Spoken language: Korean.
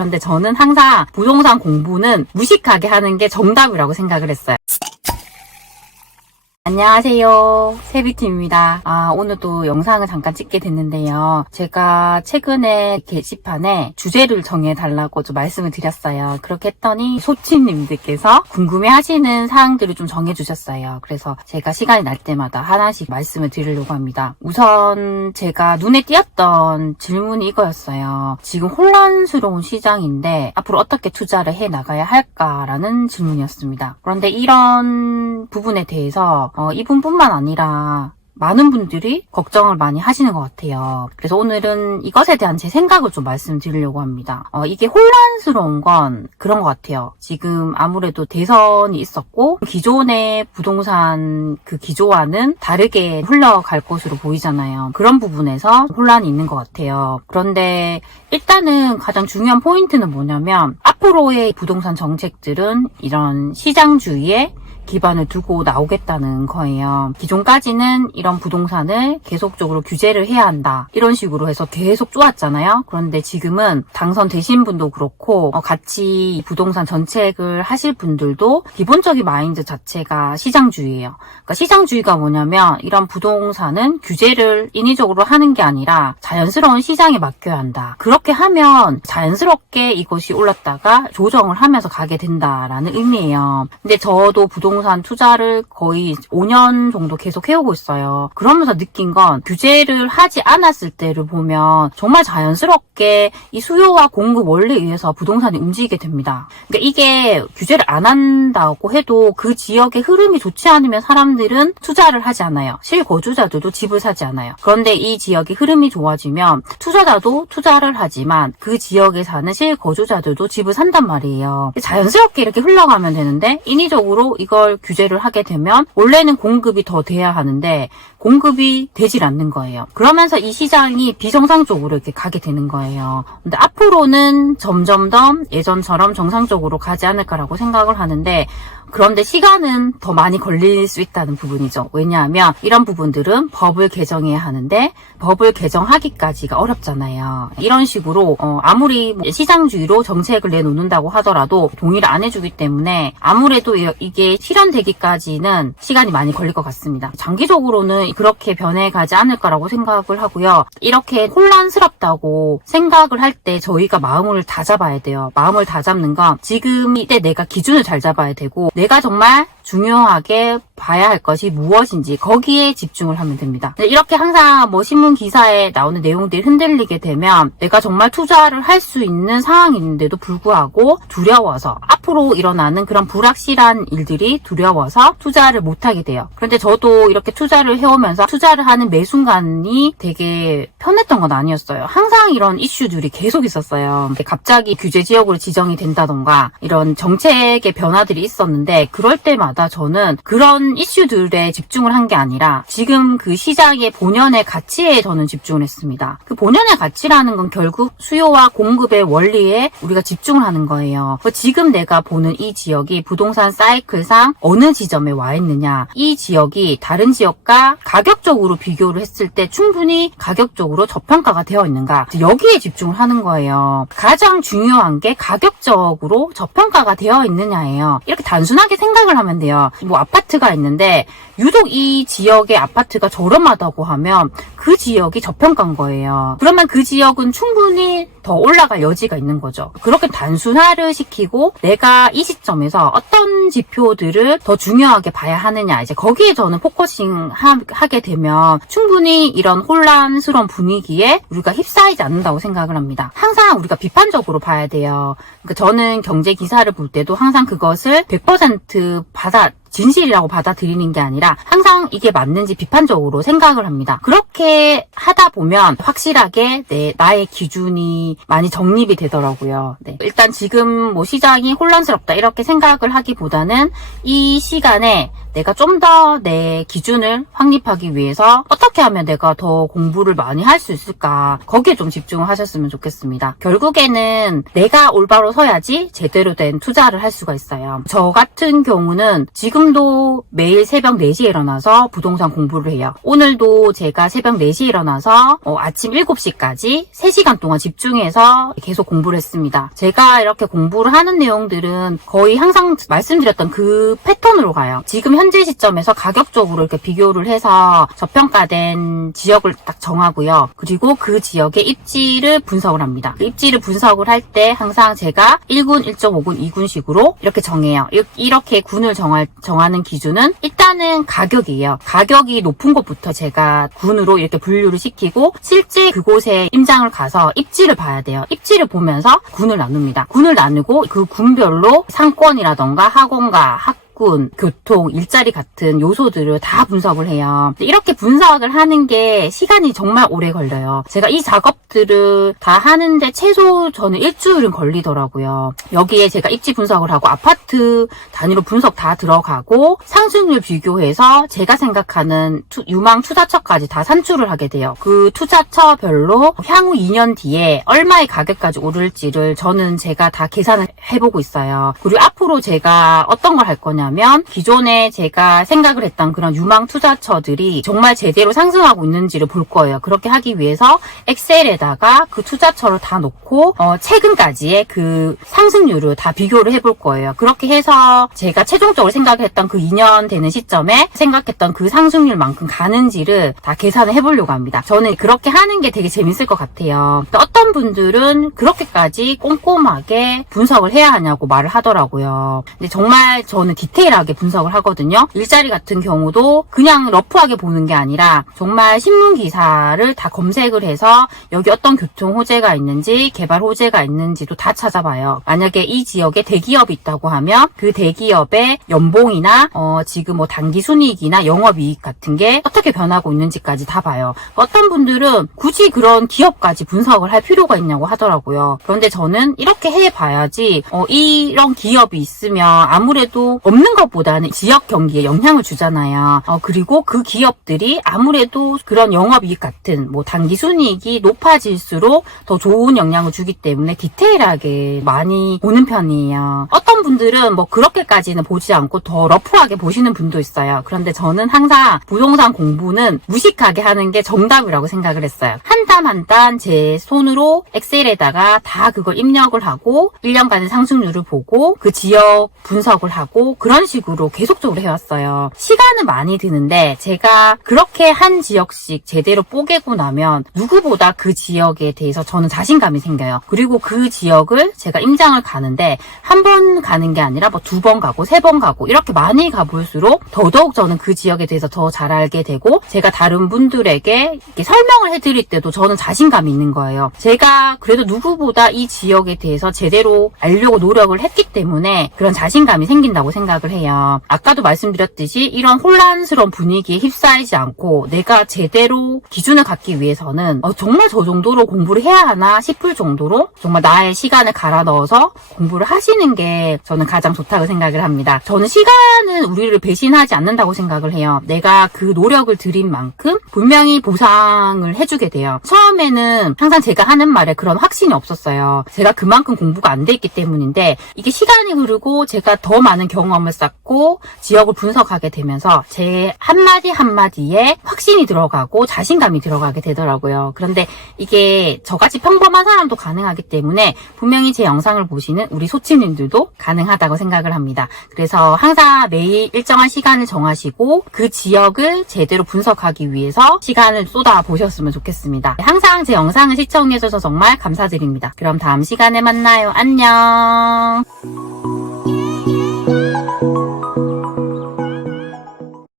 그런데 저는 항상 부동산 공부는 무식하게 하는 게 정답이라고 생각을 했어요. 안녕하세요. 세비팀입니다. 오늘도 영상을 잠깐 찍게 됐는데요. 제가 최근에 게시판에 주제를 정해달라고 좀 말씀을 드렸어요. 그렇게 했더니 소치님들께서 궁금해하시는 사항들을 좀 정해주셨어요. 그래서 제가 시간이 날 때마다 하나씩 말씀을 드리려고 합니다. 우선 제가 눈에 띄었던 질문이 이거였어요. 지금 혼란스러운 시장인데 앞으로 어떻게 투자를 해 나가야 할까라는 질문이었습니다. 그런데 이런 부분에 대해서 이분뿐만 아니라 많은 분들이 걱정을 많이 하시는 것 같아요. 그래서 오늘은 이것에 대한 제 생각을 좀 말씀드리려고 합니다. 이게 혼란스러운 건 그런 것 같아요. 지금 아무래도 대선이 있었고 기존의 부동산 그 기조와는 다르게 흘러갈 것으로 보이잖아요. 그런 부분에서 혼란이 있는 것 같아요. 그런데 일단은 가장 중요한 포인트는 뭐냐면 앞으로의 부동산 정책들은 이런 시장주의에 기반을 두고 나오겠다는 거예요. 기존까지는 이런 부동산을 계속적으로 규제를 해야 한다. 이런 식으로 해서 계속 쪼았잖아요. 그런데 지금은 당선되신 분도 그렇고 같이 부동산 정책을 하실 분들도 기본적인 마인드 자체가 시장주의예요. 그러니까 시장주의가 뭐냐면 이런 부동산은 규제를 인위적으로 하는 게 아니라 자연스러운 시장에 맡겨야 한다. 그렇게 하면 자연스럽게 이것이 올랐다가 조정을 하면서 가게 된다라는 의미예요. 근데 저도 부동산 투자를 거의 5년 정도 계속 해오고 있어요. 그러면서 느낀 건 규제를 하지 않았을 때를 보면 정말 자연스럽게 이 수요와 공급 원리에 의해서 부동산이 움직이게 됩니다. 그러니까 이게 규제를 안 한다고 해도 그 지역의 흐름이 좋지 않으면 사람들은 투자를 하지 않아요. 실거주자들도 집을 사지 않아요. 그런데 이 지역의 흐름이 좋아지면 투자자도 투자를 하지만 그 지역에 사는 실거주자들도 집을 산단 말이에요. 자연스럽게 이렇게 흘러가면 되는데 인위적으로 이걸 규제를 하게 되면 원래는 공급이 더 돼야 하는데 공급이 되질 않는 거예요. 그러면서 이 시장이 비정상적으로 이렇게 가게 되는 거예요. 근데 앞으로는 점점 더 예전처럼 정상적으로 가지 않을까라고 생각을 하는데 그런데 시간은 더 많이 걸릴 수 있다는 부분이죠. 왜냐하면 이런 부분들은 법을 개정해야 하는데 법을 개정하기까지가 어렵잖아요. 이런 식으로 아무리 시장주의로 정책을 내놓는다고 하더라도 동의를 안 해주기 때문에 아무래도 이게 실현되기까지는 시간이 많이 걸릴 것 같습니다. 장기적으로는 그렇게 변해가지 않을까라고 생각을 하고요. 이렇게 혼란스럽다고 생각을 할 때 저희가 마음을 다 잡아야 돼요. 마음을 다 잡는 건 지금 이때 내가 기준을 잘 잡아야 되고 내가 정말 중요하게 봐야 할 것이 무엇인지 거기에 집중을 하면 됩니다. 이렇게 항상 신문 기사에 나오는 내용들이 흔들리게 되면 내가 정말 투자를 할 수 있는 상황인데도 불구하고 두려워서 앞으로 일어나는 그런 불확실한 일들이 두려워서 투자를 못하게 돼요. 그런데 저도 이렇게 투자를 해오면서 투자를 하는 매 순간이 되게 편했던 건 아니었어요. 항상 이런 이슈들이 계속 있었어요. 갑자기 규제 지역으로 지정이 된다던가 이런 정책의 변화들이 있었는데 그럴 때마다 저는 그런 이슈들에 집중을 한 게 아니라 지금 그 시장의 본연의 가치에 저는 집중을 했습니다. 그 본연의 가치라는 건 결국 수요와 공급의 원리에 우리가 집중을 하는 거예요. 지금 내가 보는 이 지역이 부동산 사이클상 어느 지점에 와 있느냐, 이 지역이 다른 지역과 가격적으로 비교를 했을 때 충분히 가격적으로 저평가가 되어 있는가, 여기에 집중을 하는 거예요. 가장 중요한 게 가격적으로 저평가가 되어 있느냐예요. 이렇게 단순하게 생각을 하면 돼요. 아파트가 있는데 유독 이 지역의 아파트가 저렴하다고 하면 그 지역이 저평가인 거예요. 그러면 그 지역은 충분히 더 올라갈 여지가 있는 거죠. 그렇게 단순화를 시키고 내가 이 시점에서 어떤 지표들을 더 중요하게 봐야 하느냐, 이제 거기에 저는 포커싱 하게 되면 충분히 이런 혼란스러운 분위기에 우리가 휩싸이지 않는다고 생각을 합니다. 항상 우리가 비판적으로 봐야 돼요. 그러니까 저는 경제 기사를 볼 때도 항상 그것을 100% 진실이라고 받아들이는 게 아니라 항상 이게 맞는지 비판적으로 생각을 합니다. 그렇게 하다 보면 확실하게 나의 기준이 많이 정립이 되더라고요. 일단 지금 시장이 혼란스럽다 이렇게 생각을 하기보다는 이 시간에 내가 좀 더 내 기준을 확립하기 위해서 어떻게 하면 내가 더 공부를 많이 할 수 있을까, 거기에 좀 집중을 하셨으면 좋겠습니다. 결국에는 내가 올바로 서야지 제대로 된 투자를 할 수가 있어요. 저 같은 경우는 지금 지금도 매일 새벽 4시에 일어나서 부동산 공부를 해요. 오늘도 제가 새벽 4시에 일어나서 아침 7시까지 3시간 동안 집중해서 계속 공부를 했습니다. 제가 이렇게 공부를 하는 내용들은 거의 항상 말씀드렸던 그 패턴으로 가요. 지금 현재 시점에서 가격적으로 이렇게 비교를 해서 저평가된 지역을 딱 정하고요. 그리고 그 지역의 입지를 분석을 합니다. 그 입지를 분석을 할 때 항상 제가 1군, 1.5군, 2군식으로 이렇게 정해요. 이렇게 군을 정하는 기준은 일단은 가격이에요. 가격이 높은 곳부터 제가 군으로 이렇게 분류를 시키고 실제 그곳에 임장을 가서 입지를 봐야 돼요. 입지를 보면서 군을 나눕니다. 군을 나누고 그 군별로 상권이라던가 학원가, 학군, 교통, 일자리 같은 요소들을 다 분석을 해요. 이렇게 분석을 하는 게 시간이 정말 오래 걸려요. 제가 이 작업들을 다 하는데 최소 저는 일주일은 걸리더라고요. 여기에 제가 입지 분석을 하고 아파트 단위로 분석 다 들어가고 상승률 비교해서 제가 생각하는 유망 투자처까지 다 산출을 하게 돼요. 그 투자처별로 향후 2년 뒤에 얼마의 가격까지 오를지를 저는 제가 다 계산을 해보고 있어요. 그리고 앞으로 제가 어떤 걸 할 거냐면 기존에 제가 생각을 했던 그런 유망 투자처들이 정말 제대로 상승하고 있는지를 볼 거예요. 그렇게 하기 위해서 엑셀에다가 그 투자처를 다 놓고 최근까지의 그 상승률을 다 비교를 해볼 거예요. 그렇게 해서 제가 최종적으로 생각을 했던 그 2년 되는 시점에 생각했던 그 상승률만큼 가는지를 다 계산을 해보려고 합니다. 저는 그렇게 하는 게 되게 재밌을 것 같아요. 어떤 분들은 그렇게까지 꼼꼼하게 분석을 해야 하냐고 말을 하더라고요. 근데 정말 저는 디테일하게 분석을 하거든요. 일자리 같은 경우도 그냥 러프하게 보는 게 아니라 정말 신문 기사를 다 검색을 해서 여기 어떤 교통 호재가 있는지 개발 호재가 있는지도 다 찾아봐요. 만약에 이 지역에 대기업이 있다고 하면 그 대기업의 연봉이나 지금 뭐 단기 순이익이나 영업이익 같은 게 어떻게 변하고 있는지까지 다 봐요. 어떤 분들은 굳이 그런 기업까지 분석을 할 필요가 있냐고 하더라고요. 그런데 저는 이렇게 해봐야지 이런 기업이 있으면 아무래도 없는 것보다는 지역 경기에 영향을 주잖아요. 그리고 그 기업들이 아무래도 그런 영업이익 같은 뭐 단기 순이익이 높아질수록 더 좋은 영향을 주기 때문에 디테일하게 많이 보는 편이에요. 어떤 분들은 뭐 그렇게까지는 보지 않고 더 러프하게 보시는 분도 있어요. 그런데 저는 항상 부동산 공부는 무식하게 하는 게 정답이라고 생각을 했어요. 한 단 한 단 제 손으로 엑셀에다가 다 그걸 입력을 하고 1년간의 상승률을 보고 그 지역 분석을 하고 그런 식으로 계속적으로 해왔어요. 시간은 많이 드는데 제가 그렇게 한 지역씩 제대로 뽀개고 나면 누구보다 그 지역에 대해서 저는 자신감이 생겨요. 그리고 그 지역을 제가 임장을 가는데 한 번 가는 게 아니라 뭐 2번 가고 3번 가고 이렇게 많이 가볼수록 더더욱 저는 그 지역에 대해서 더 잘 알게 되고 제가 다른 분들에게 이렇게 설명을 해드릴 때도 저는 자신감이 있는 거예요. 제가 그래도 누구보다 이 지역에 대해서 제대로 알려고 노력을 했기 때문에 그런 자신감이 생긴다고 생각을 해요. 아까도 말씀드렸듯이 이런 혼란스러운 분위기에 휩싸이지 않고 내가 제대로 기준을 갖기 위해서는 정말 저 정도로 공부를 해야 하나 싶을 정도로 정말 나의 시간을 갈아 넣어서 공부를 하시는 게 저는 가장 좋다고 생각을 합니다. 저는 시간은 우리를 배신하지 않는다고 생각을 해요. 내가 그 노력을 들인 만큼 분명히 보상을 해주게 돼요. 처음에는 항상 제가 하는 말에 그런 확신이 없었어요. 제가 그만큼 공부가 안 돼 있기 때문인데 이게 시간이 흐르고 제가 더 많은 경험을 쌓고 지역을 분석하게 되면서 제 한마디 한마디에 확신이 들어가고 자신감이 들어가게 되더라고요. 그런데 이게 저같이 평범한 사람도 가능하기 때문에 분명히 제 영상을 보시는 우리 소치님들도 가능하다고 생각을 합니다. 그래서 항상 매일 일정한 시간을 정하시고 그 지역을 제대로 분석하기 위해서 시간을 쏟아 보셨으면 좋겠습니다. 항상 제 영상을 시청해주셔서 정말 감사드립니다. 그럼 다음 시간에 만나요. 안녕.